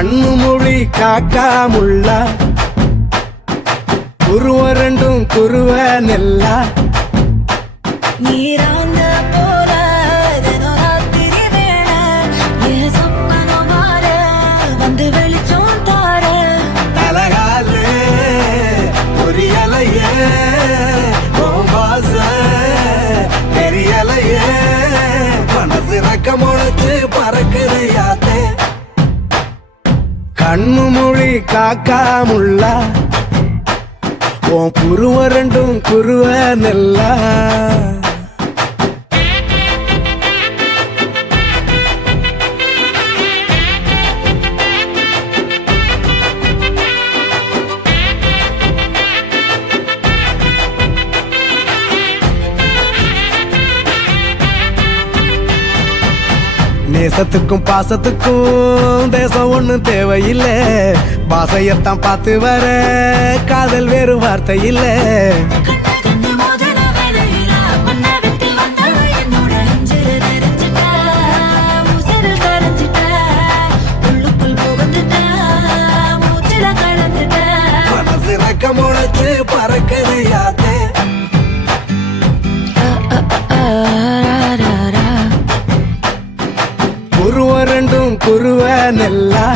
கண்ணு மொழி காக்காமுள்ள குருவ ரெண்டும் குருவ நெல்லா நீராங்க போல ராத்திரி வேளை என் சொப்பனம் மாற வந்து வெளிச்சம் தார அழகாலே பொரியலையே ஓம்பாச தெரியலையே மனசு ரக்க முளைச்சு பறக்குறையாத்தே கண்ணு மொழி காக்காமுள்ள உன் குருவ ரெண்டும் குருவ நெல்லா நேசத்துக்கும் பாசத்துக்கும் தேசம் ஒண்ணு தேவையில்லை பாசையத்தான் பார்த்து வர காதல் வேறு வார்த்தை இல்லை கண்ணு மோதிர வேளையில மண்ணை விட்டு வந்தவ என்னோட நெஞ்சில நிறைஞ்சிட்ட முசிறில் கரைஞ்சிட்ட உள்ளுக்குள் புகுந்துட்ட மூச்சில கலந்துட்ட மனசு ரக்க முளைச்சு பறக்கறையாத்தே குருவ ரெண்டும் குருவ நெல்லா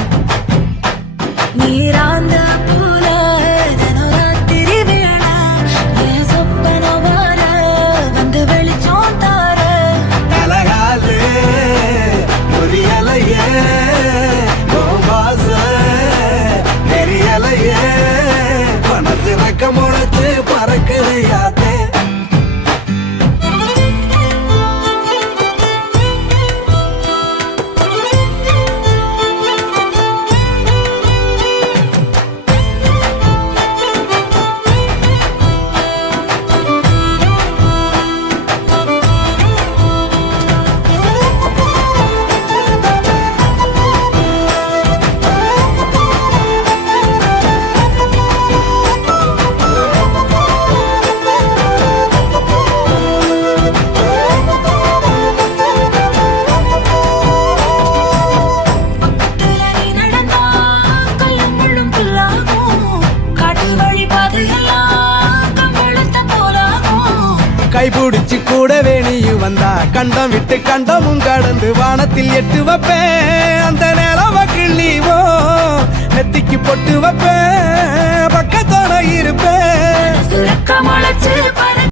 நீராந்த போல ராத்திரி வேளை என் சொப்பனம் மாற வந்து வெளிச்சம் தார அழகாலே பொரியலையே ஓம்பாச தெரியலையே மனசு ரக்க முளைச்சு பறக்குறையாத்தே கைபிடிச்சு கூடவே நீயும் வந்தா கண்டம் விட்டு கண்டமும் கடந்து வானத்தில் எட்டு வைப்பேன் அந்த நிலவ கிள்ளிவோ நெத்திக்கு பொட்டு வைப்பேன்